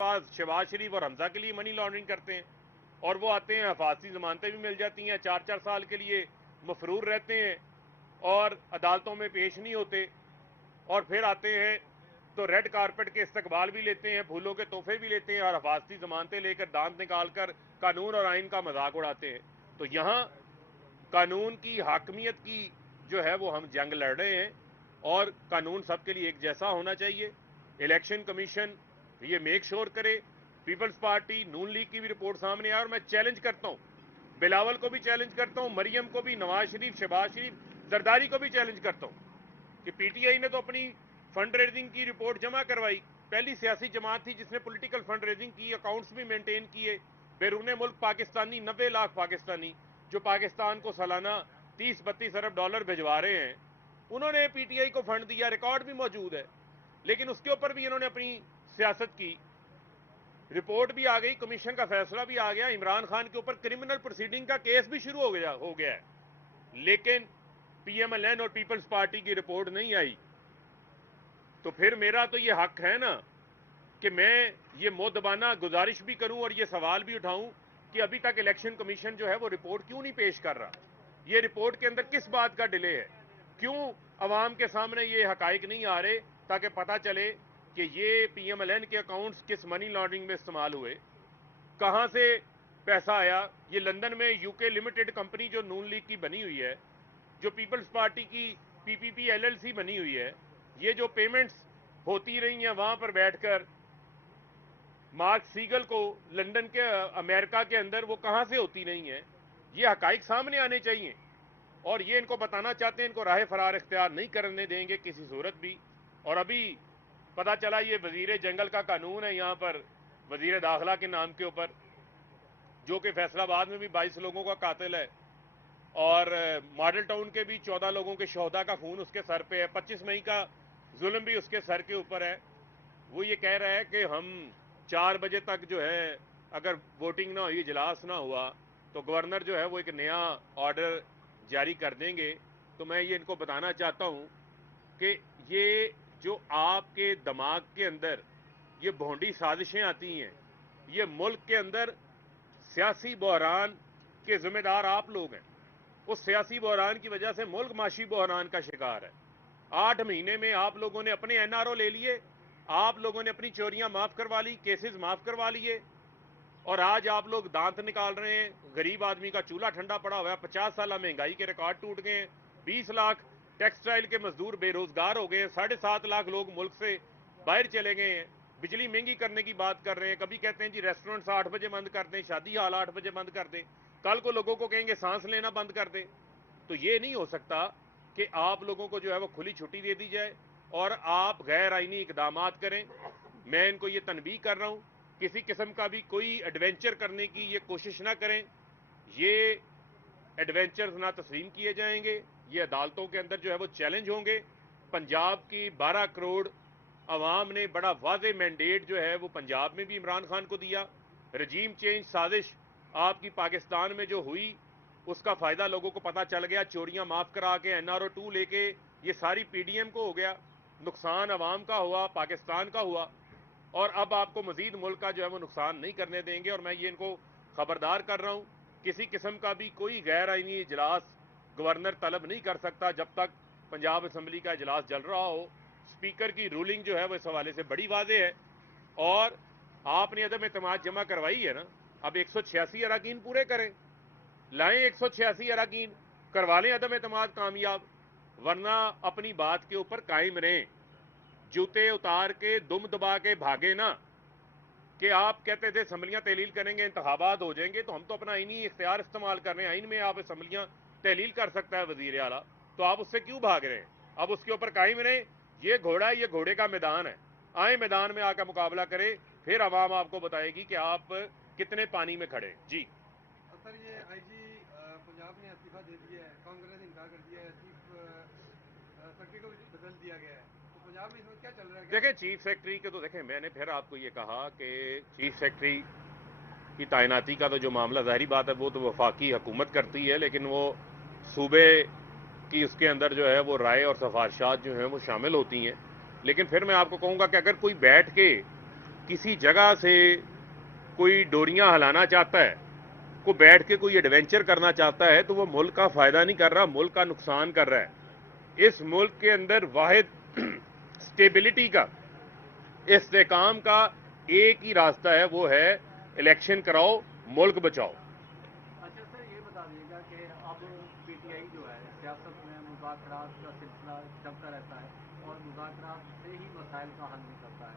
पास शहबाज शरीफ और हमजा के लिए मनी लॉन्ड्रिंग करते हैं, और वो आते हैं, हिफाजती जमानतें भी मिल जाती हैं, 4-4 साल के लिए मफरूर रहते हैं और अदालतों में पेश नहीं होते, और फिर आते हैं तो रेड कारपेट के इस्तकबाल भी लेते हैं, फूलों के तोहफे भी लेते हैं, और हिफाजती जमानतें लेकर दांत निकाल कर कानून और आइन का मजाक उड़ाते हैं। तो यहाँ कानून की हाकमियत की जो है वो हम जंग लड़ रहे हैं, और कानून सबके लिए एक जैसा होना चाहिए। इलेक्शन कमीशन ये मेक श्योर करे, पीपल्स पार्टी नून लीग की भी रिपोर्ट सामने आए, और मैं चैलेंज करता हूँ, बिलावल को भी चैलेंज करता हूँ, मरियम को भी, नवाज शरीफ, शहबाज शरीफ, जरदारी को भी चैलेंज करता हूँ कि पीटीआई ने तो अपनी फंड रेजिंग की रिपोर्ट जमा करवाई, पहली सियासी जमात थी जिसने पॉलिटिकल फंड रेजिंग की, अकाउंट्स भी मेंटेन किए, बैरून मुल्क पाकिस्तानी 90 लाख पाकिस्तानी जो पाकिस्तान को सालाना 30-32 अरब डॉलर भिजवा रहे हैं, उन्होंने पीटीआई को फंड दिया, रिकॉर्ड भी मौजूद है। लेकिन उसके ऊपर भी इन्होंने अपनी सियासत की, रिपोर्ट भी आ गई, कमीशन का फैसला भी आ गया, इमरान खान के ऊपर क्रिमिनल प्रोसीडिंग का केस भी शुरू हो गया है, लेकिन पीएमएलएन और पीपल्स पार्टी की रिपोर्ट नहीं आई। तो फिर मेरा तो ये हक है ना कि मैं ये मुद्दबाना गुजारिश भी करूं और ये सवाल भी उठाऊं कि अभी तक इलेक्शन कमीशन जो है वो रिपोर्ट क्यों नहीं पेश कर रहा, ये रिपोर्ट के अंदर किस बात का डिले है, क्यों अवाम के सामने ये हकाइक नहीं आ रहे ताकि पता चले कि ये पीएमएलएन के अकाउंट्स किस मनी लॉन्ड्रिंग में इस्तेमाल हुए, कहां से पैसा आया। ये लंदन में यूके लिमिटेड कंपनी जो नून लीग की बनी हुई है, जो पीपल्स पार्टी की पीपीपी एलएलसी बनी हुई है, ये जो पेमेंट्स होती रही हैं वहां पर बैठकर मार्क सीगल को लंदन के अमेरिका के अंदर, वो कहां से होती नहीं है, ये हकाइक सामने आने चाहिए। और ये इनको बताना चाहते हैं, इनको राह फरार इख्तियार नहीं करने देंगे किसी सूरत भी। और अभी पता चला ये वजीर जंगल का कानून है यहाँ पर वजीर दाखिला के नाम के ऊपर, जो कि फैसलाबाद में भी 22 लोगों का कातिल है, और मॉडल टाउन के भी 14 लोगों के शोहदा का खून उसके सर पे है, 25 मई का जुल्म भी उसके सर के ऊपर है। वो ये कह रहा है कि हम 4 बजे तक जो है अगर वोटिंग ना हुई, इजलास ना हुआ, तो गवर्नर जो है वो एक नया ऑर्डर जारी कर देंगे। तो मैं ये इनको बताना चाहता हूँ कि ये जो आपके दिमाग के अंदर ये भोंडी साजिशें आती हैं, ये मुल्क के अंदर सियासी बहरान के जिम्मेदार आप लोग हैं। उस सियासी बहरान की वजह से मुल्क माशी बहरान का शिकार है। 8 महीने में आप लोगों ने अपने एनआरओ ले लिए, आप लोगों ने अपनी चोरियां माफ करवा ली, केसेस माफ करवा लिए, और आज आप लोग दांत निकाल रहे हैं। गरीब आदमी का चूल्हा ठंडा पड़ा हुआ है, 50 साल महंगाई के रिकॉर्ड टूट गए हैं, 20 लाख टेक्सटाइल के मजदूर बेरोजगार हो गए हैं, 7.5 लाख लोग मुल्क से बाहर चले गए हैं, बिजली महंगी करने की बात कर रहे हैं। कभी कहते हैं जी रेस्टोरेंट्स 8 बजे बंद कर दें, शादी हाल 8 बजे बंद कर दें, कल को लोगों को कहेंगे सांस लेना बंद कर दें। तो ये नहीं हो सकता कि आप लोगों को जो है वो खुली छुट्टी दे दी जाए और आप गैर आईनी इकदामात करें। मैं इनको ये तनबीह कर रहा हूँ, किसी किस्म का भी कोई एडवेंचर करने की ये कोशिश ना करें, ये एडवेंचर्स ना तस्लीम किए जाएंगे, ये अदालतों के अंदर जो है वो चैलेंज होंगे। पंजाब की 12 करोड़ अवाम ने बड़ा वाज़े मैंडेट जो है वो पंजाब में भी इमरान खान को दिया। रजीम चेंज साजिश आपकी पाकिस्तान में जो हुई उसका फ़ायदा लोगों को पता चल गया, चोरियां माफ़ करा के एनआरओ 2 लेके ये सारी पीडीएम को हो गया, नुकसान अवाम का हुआ, पाकिस्तान का हुआ, और अब आपको मजीद मुल्क का जो है वो नुकसान नहीं करने देंगे। और मैं ये इनको खबरदार कर रहा हूँ, किसी किस्म का भी कोई गैर आईनी इजलास गवर्नर तलब नहीं कर सकता जब तक पंजाब असम्बली का इजलास चल रहा हो। स्पीकर की रूलिंग जो है वो इस हवाले से बड़ी वाजे है, और आपने अदम एतमाद जमा करवाई है ना, अब 186 अरकान पूरे करें, लाएं 186 अरकान, करवा लें अदम एतमाद कामयाब, वरना अपनी बात के ऊपर कायम रहें। जूते उतार के दुम दबा के भागे ना कि आप कहते थे असम्बलियां तहलील करेंगे इंतखाबात हो जाएंगे, तो हम तो अपना आईनी इख्तियार इस्तेमाल कर रहे हैं, आइन में आप असम्बलियां तहलील कर सकता है वजीर आला, तो आप उससे क्यों भाग रहे हैं? अब उसके ऊपर कायम रहें। ये घोड़ा, ये घोड़े का मैदान है, आए मैदान में आकर मुकाबला करें, फिर आवाम आपको बताएगी कि आप कितने पानी में खड़े। जी सर, ये आईजी पंजाब ने इस्तीफा दे दिया है, कांग्रेस ने इनकार कर दिया है, चीफ सेक्रेटरी को भी बदल दिया गया है, तो पंजाब में इसमें क्या चल रहा है? देखें, चीफ सेक्रेटरी के तो देखें, मैंने फिर आपको ये कहा कि चीफ सेक्रेटरी की तैनाती का तो जो मामला, ज़ाहिरी बात है वो तो वफाकी हुकूमत करती है, लेकिन वो सूबे की उसके अंदर जो है वो राय और सिफारिशात जो हैं वो शामिल होती हैं। लेकिन फिर मैं आपको कहूँगा कि अगर कोई बैठ के किसी जगह से कोई डोरियां हिलाना चाहता है, को बैठ के कोई एडवेंचर करना चाहता है, तो वो मुल्क का फायदा नहीं कर रहा, मुल्क का नुकसान कर रहा है। इस मुल्क के अंदर वाहिद स्टेबिलिटी का, इस्तेकाम का एक ही रास्ता है, वो है इलेक्शन कराओ, मुल्क बचाओ। अच्छा सर, ये बता दीजिएगा कि अब पीटीआई जो है सियासत में मुज़ाकरात का सिलसिला चलता रहता है और मुज़ाकरात से ही मसाइल का हल निकलता है,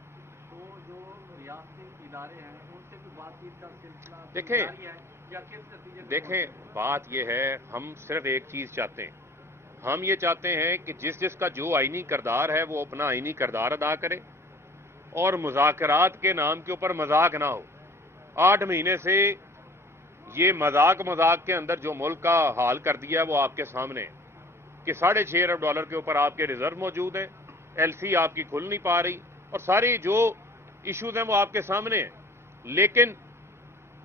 तो जो रियासती इदारे हैं उनसे भी बातचीत का सिलसिला जारी है या किस नतीजे में? देखें, बात यह है, हम सिर्फ एक चीज़ चाहते हैं, हम ये चाहते हैं कि जिसका जो आईनी किरदार है वो अपना आईनी किरदार अदा करे और मुज़ाकरात के नाम के ऊपर मजाक ना हो। 8 महीने से ये मजाक के अंदर जो मुल्क का हाल कर दिया है वो आपके सामने है कि $6.5 अरब के ऊपर आपके रिजर्व मौजूद हैं, एलसी आपकी खुल नहीं पा रही और सारी जो इश्यूज हैं वो आपके सामने हैं। लेकिन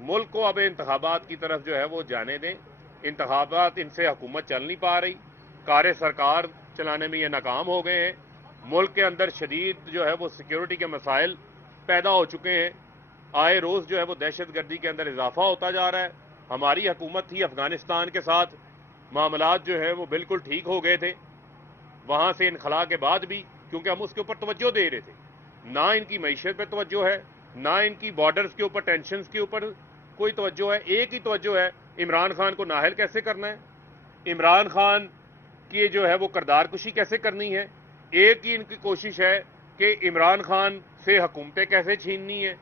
मुल्क को अब इंतखाबात की तरफ जो है वो जाने दें। इंतखाबात इनसे हुकूमत चल नहीं पा रही, कार्य सरकार चलाने में ये नाकाम हो गए हैं। मुल्क के अंदर शदीद जो है वो सिक्योरिटी के मसाइल पैदा हो चुके हैं। आए रोज़ जो है वो दहशत गर्दी के अंदर इजाफा होता जा रहा है। हमारी हुकूमत थी अफगानिस्तान के साथ, मामलात जो है वो बिल्कुल ठीक हो गए थे वहाँ से इनखला के बाद भी, क्योंकि हम उसके ऊपर तवज्जो दे रहे थे। ना इनकी मईशत पे तवज्जो है, ना इनकी बॉर्डर्स के ऊपर, टेंशन के ऊपर कोई तवज्जो है। एक ही तवज्जो है, इमरान खान को नाहल कैसे करना है, इमरान खान की जो है वो किरदार कुशी कैसे करनी है। एक ही इनकी कोशिश है कि इमरान खान से हुकूमतें कैसे छीननी है,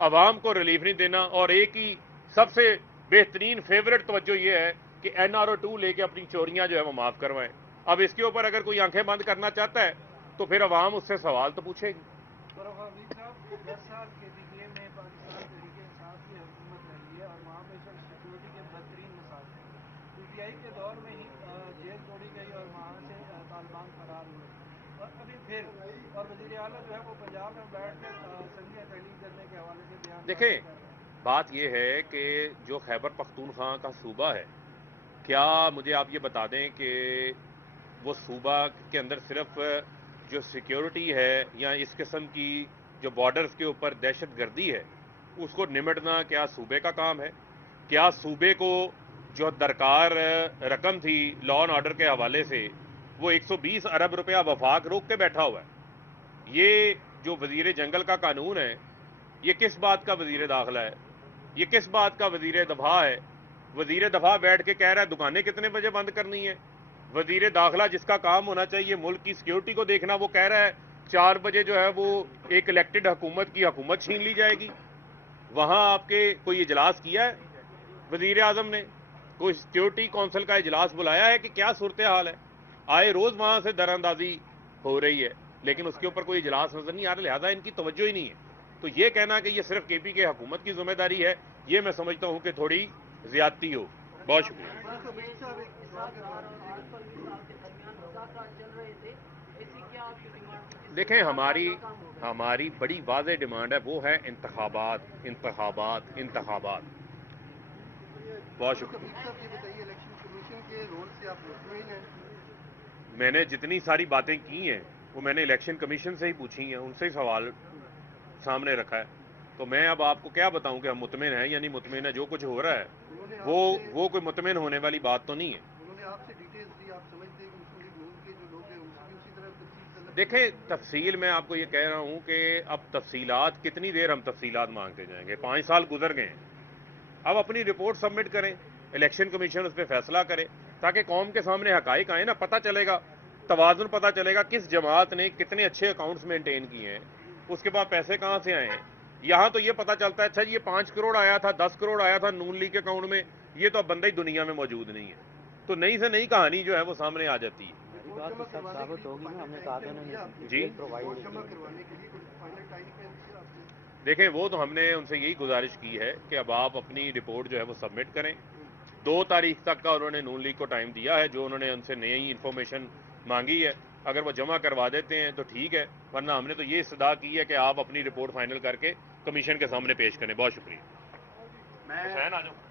अवाम को रिलीफ नहीं देना। और एक ही सबसे बेहतरीन फेवरेट तवज्जो ये है कि NRO 2 लेके अपनी चोरियां जो है वो माफ करवाएं। अब इसके ऊपर अगर कोई आंखें बंद करना चाहता है तो फिर अवाम उससे सवाल तो पूछेगी। 10 साल के पीटीए में पाकिस्तान तहरीक इंसाफ की हुकूमत रही है और वहाँ पे सिक्योरिटी के बेहतरीन मसाइल थे। पीटीआई के दौर में ही जेल तोड़ी गई और वहाँ से तालिबान फरार हुए और अभी फिर और वज़ीर आला जो है वो पंजाब में बैठ कर संघीय तहलील करने के हवाले से बयान। देखें, बात यह है कि जो खैबर पख्तूनख्वा का सूबा है, क्या मुझे आप ये बता दें कि वो सूबा के अंदर सिर्फ जो सिक्योरिटी है या इस किस्म की जो बॉर्डर्स के ऊपर दहशत गर्दी है उसको निमटना क्या सूबे का काम है? क्या सूबे को जो दरकार रकम थी लॉ एंड ऑर्डर के हवाले से वो 120 अरब रुपया वफाक रोक के बैठा हुआ है। ये जो वजीर जंगल का कानून है, ये किस बात का वजीर दाखिला है, ये किस बात का वजीर दफा है? वजीर दफा बैठ के कह रहा है दुकानें कितने बजे बंद करनी है। वजीर दाखिला जिसका काम होना चाहिए मुल्क की सिक्योरिटी को देखना, वो कह रहा है 4 बजे जो है वो एक इलेक्टेड हुकूमत की हुकूमत छीन ली जाएगी। वहाँ आपके कोई इजलास किया है वजीर आजम ने? कोई सिक्योरिटी काउंसिल का इजलास बुलाया है कि क्या सूरत हाल है? आए रोज़ वहाँ से दरअंदाजी हो रही है लेकिन उसके ऊपर कोई इजलास नजर नहीं आ रहा, लिहाजा इनकी तवज्जो ही नहीं है। तो ये कहना कि ये सिर्फ केपी के हुकूमत की जिम्मेदारी है, ये मैं समझता हूँ कि थोड़ी ज्यादती हो। बहुत शुक्रिया। देखें, हमारी बड़ी वाज़ेह डिमांड है, वो है इंतखाबात, इंतखाबात, इंतखाबात। बहुत शुक्रिया। मैंने जितनी सारी बातें की हैं वो मैंने इलेक्शन कमीशन से ही पूछी हैं, उनसे ही सवाल सामने रखा है। तो मैं अब आपको क्या बताऊं कि हम मुतमिन हैं या नहीं मुतमिन है। जो कुछ हो रहा है वो कोई मुतमिन होने वाली बात तो नहीं है। देखें, तफसील मैं आपको ये कह रहा हूं कि अब तफसीलात कितनी देर हम तफसीलात मांगते जाएंगे। 5 साल गुजर गए हैं, अब अपनी रिपोर्ट सबमिट करें, इलेक्शन कमीशन उस पर फैसला करे ताकि कौम के सामने हकाइक आए ना, पता चलेगा, तवाज़ुन पता चलेगा किस जमात ने कितने अच्छे अकाउंट्स मेंटेन किए हैं, उसके बाद पैसे कहाँ से आए हैं। यहाँ तो ये पता चलता है अच्छा ये 5 करोड़ आया था, 10 करोड़ आया था नून लीग के अकाउंट में, ये तो अब बंदा ही दुनिया में मौजूद नहीं है। तो नई से नई कहानी जो है वो सामने आ जाती है। जी देखें, वो तो हमने उनसे यही गुजारिश की है कि अब आप अपनी रिपोर्ट जो है वो सबमिट करें। 2 तारीख तक का उन्होंने नून लीग को टाइम दिया है, जो उन्होंने उनसे नई इंफॉर्मेशन मांगी है। अगर वो जमा करवा देते हैं तो ठीक है, वरना हमने तो ये इस्तदा की है कि आप अपनी रिपोर्ट फाइनल करके कमीशन के सामने पेश करें। बहुत शुक्रिया। हुसैन आ जाओ।